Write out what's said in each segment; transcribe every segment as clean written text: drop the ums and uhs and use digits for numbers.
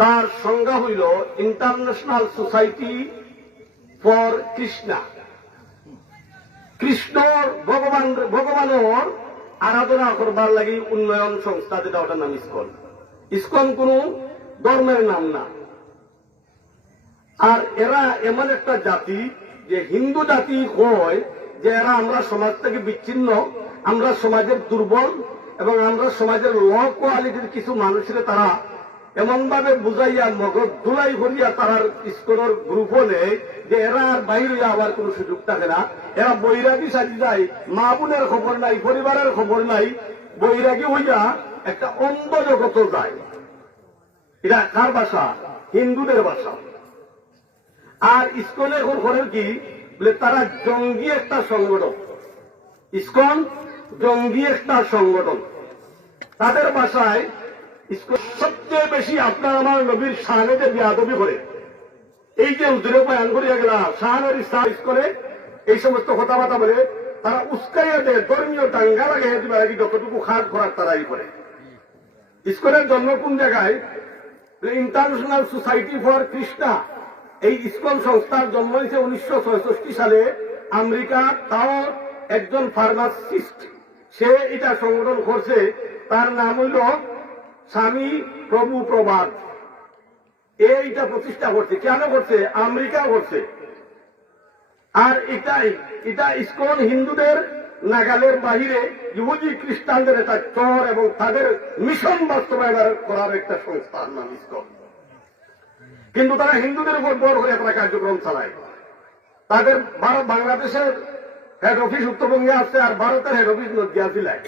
তার সংজ্ঞা হইল international society for Krishna. Krishna ভগবানের আরাধনা করবার লাগি উন্নয়ন সংস্থা, যেটা ওটার নাম ইসকন। ইসকন কোন ধর্মের নাম না। আর এরা এমন একটা জাতি যে হিন্দু জাতি হয় যে এরা আমরা সমাজ থেকে বিচ্ছিন্ন, আমরা সমাজের দুর্বল এবং আমরা সমাজের ল কোয়ালিটির কিছু মানুষের তারা এমন ভাবে বুঝাইয়া মগজ ধুলাই ভরিয়া তারার ইসকনের গ্রুপ হলে যে এরা আর বাইরে আবার কোন সুযোগ থাকে না। এরা বৈরাগী সাজি যায়, মা বোনের খবর নাই, পরিবারের খবর নাই, বৈরাগী হইয়া একটা অন্ধ জগত যায়। এটা কার ভাষা? হিন্দুদের ভাষা। আর ইসকন এখন করেন কি বলে, তারা জঙ্গি একটা সংগঠন। ইসকন জঙ্গি একটা সংগঠন। তাদের ভাষায় ইসকন সবচেয়ে বেশি আপনার আমার নবীর শানে যে বেয়াদবি করে, এই যে উজরে বয়ান করিয়া গেলা শাহানের ইসকনে এই সমস্ত কথাবার্তা বলে তারা উস্কাইয়া দেয়, ধর্মীয় টাঙ্গা লাগে যতটুকু খাট করার তারাই করে। ইসকনের জন্ম কোন জায়গায়? International society for Krishna. এই ইসকন সংস্থার জন্ম হয়েছে 1966 সালে আমেরিকা। তাও একজন ফার্মাসিস্ট, সে এটা সংগঠন করছে। তার নাম হইল স্বামী প্রভু প্রভাত। এইটা প্রতিষ্ঠা করছে। কেন করছে? আমেরিকা করছে। আর এটা ইসকন হিন্দুদের নাগালের বাহিরে ইহুদি খ্রিস্টানদের একটা চর এবং তাদের মিশন বাস্তবায়ন করার একটা সংস্থার নাম ইসকন। কিন্তু তারা হিন্দুদের উপর বড় করে তারা কার্যক্রম চালায়। তাদের বাংলাদেশের হেড অফিস উত্তরবঙ্গে আছে, আর ভারতের হেড অফিস নদিয়া জেলায়।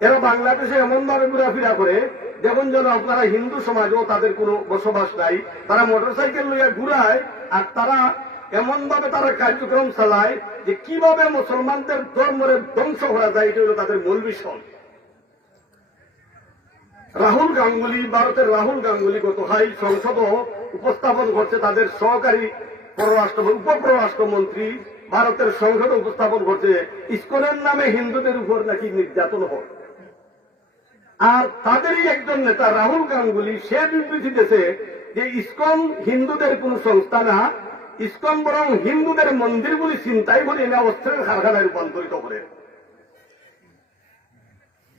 এরা বাংলাদেশে এমন ভাবে ঘোরাফেরা করে যেমন যেন আপনারা হিন্দু সমাজেও তাদের কোনো বসবাস নাই। তারা মোটরসাইকেল লইয়া ঘুরায়, আর তারা এমন ভাবে তারা কার্যক্রম চালায় যে কিভাবে মুসলমানদের ধর্মের ধ্বংস করা যায়, এটা হল তাদের মূল বিষয়। রাহুল গাঙ্গুলি, ভারতের রাহুল গাঙ্গুলি গতকাল সংসদ উপস্থাপন করছে, তাদের সহকারী উপপররাষ্ট্রমন্ত্রী ভারতের সংসদে উপস্থাপন করছে ইসকনের নামে হিন্দুদের উপর নাকি নির্যাতন হয়। আর তাদেরই একজন নেতা রাহুল গাঙ্গুলি সে বিবৃতি দিয়েছে যে ইসকন হিন্দুদের কোন সংস্থা না, ইসকন বরং হিন্দুদের মন্দিরগুলি চিন্তাই করে এনে অস্ত্রের কারখানায় রূপান্তরিত করে।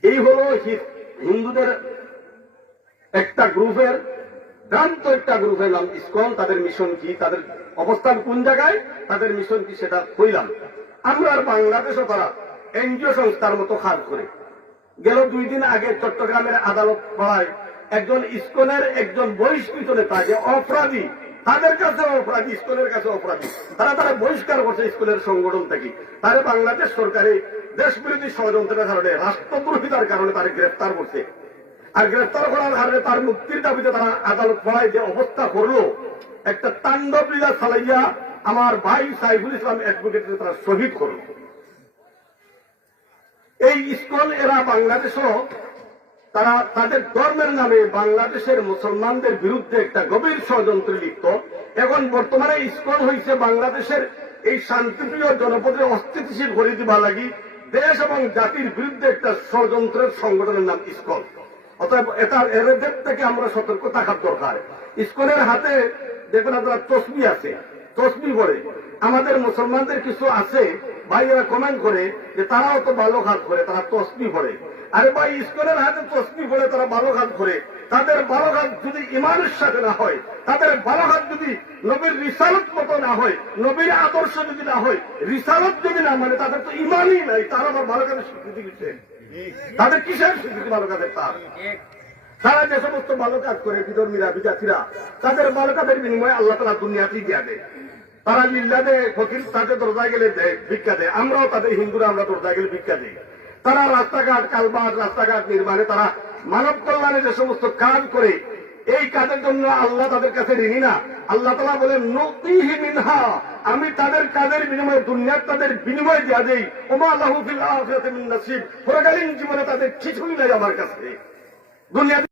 এই হল হিন্দুদের একটা গ্রুপের ভ্রান্ত একটা গ্রুপের নাম ইসকন। তাদের মিশন কি, তাদের অবস্থান কোন জায়গায়, তাদের মিশন কি, সেটা কইলাম। আমরা আর বাংলাদেশও তারা এনজিও সংস্থার মতো কাজ করে। গেল 2 দিন আগে চট্টগ্রামের আদালত পাড়ায় একজন ইসকনের একজন বহিষ্কৃত নেতা, যে অপরাধী, তাদের কাছে অপরাধী, ইসকনের কাছে অপরাধী, তারা বহিষ্কার করছে ইসকনের সংগঠন থেকে। তারা বাংলাদেশ সরকারে দেশ বিরোধী ষড়যন্ত্রের কারণে, রাষ্ট্রদ্রোহিতার কারণে তারা গ্রেফতার করছে। আর গ্রেফতার করার কারণে তার মুক্তির দাবিতে তারা আদালত পাড়ায় যে অবস্থা করলো, একটা তাণ্ডব লীলা চালাইয়া আমার ভাই সাইফুল ইসলাম অ্যাডভোকেটকে তারা শহীদ করল। এই ইসকন এরা বাংলাদেশও তারা তাদের ধর্মের নামে বাংলাদেশের মুসলমানদের বিরুদ্ধে একটা গভীর ষড়যন্ত্রে লিপ্ত। এখন বর্তমানে ইসকন হয়েছে বাংলাদেশের এই শান্তিপ্রিয় জনপদে অস্থিতিশীল করে দিবা লাগি দেশ এবং জাতির বিরুদ্ধে একটা ষড়যন্ত্রের সংগঠনের নাম ইসকন। অতএব এদের থেকে আমরা সতর্ক থাকার দরকার। ইসকনের হাতে দেখুন আপনারা তসবি আছে, তসবি পড়ে। আমাদের মুসলমানদের কিছু আছে ভাইয়েরা কমেন্ট করে যে তারাও তো ভালো কাজ করে, তারা তসবি পড়ে। আরে ভাই, ইসকনের হাতে তসবি পড়ে তারা ভালো কাজ করে, তাদের ভালো কাজ যদি ইমানের সাথে না হয়, তাদের ভালো কাজ যদি নবীর রিসালত মতো না হয়, নবীর আদর্শ যদি না হয়, রিসালত যদি না মানে, তাদের তো ইমানই নাই। তারা আবার ভালো কাজের স্বীকৃতি দিচ্ছে। তাদের কিসের স্বীকৃতি ভালো কাজের? তারা যে সমস্ত ভালো কাজ করে বিধর্মীরা, বিজাতিরা, তাদের ভালো কাজের বিনিময়ে আল্লাহ তাআলা দুনিয়াতেই দিয়া দেয়। তারা লিল্লাহ দেয়, ফকির তাদের দরজায় গেলে ভিক্ষা দেয়। আমরাও তাদের হিন্দুরা আমরা দরজায় গেলে ভিক্ষা দিই। তারা রাস্তাঘাট, কালবাট, রাস্তাঘাট নির্মাণে, তারা মানব কল্যাণে যে সমস্ত কাজ করে, এই কাজের জন্য আল্লাহ তাদের কাছে ঋণী না। আল্লাহ তাআলা বলেন নুতিহি মিনহা, আমি তাদের কাজের বিনিময়ে দুনিয়ার তাদের বিনিময় দিয়া দেই। ওমা লাহু ফিল আখিরাতি মিন নাসিব, পরকালীন জীবনে তাদের কিছুই নাই আমার কাছে। দুনিয়া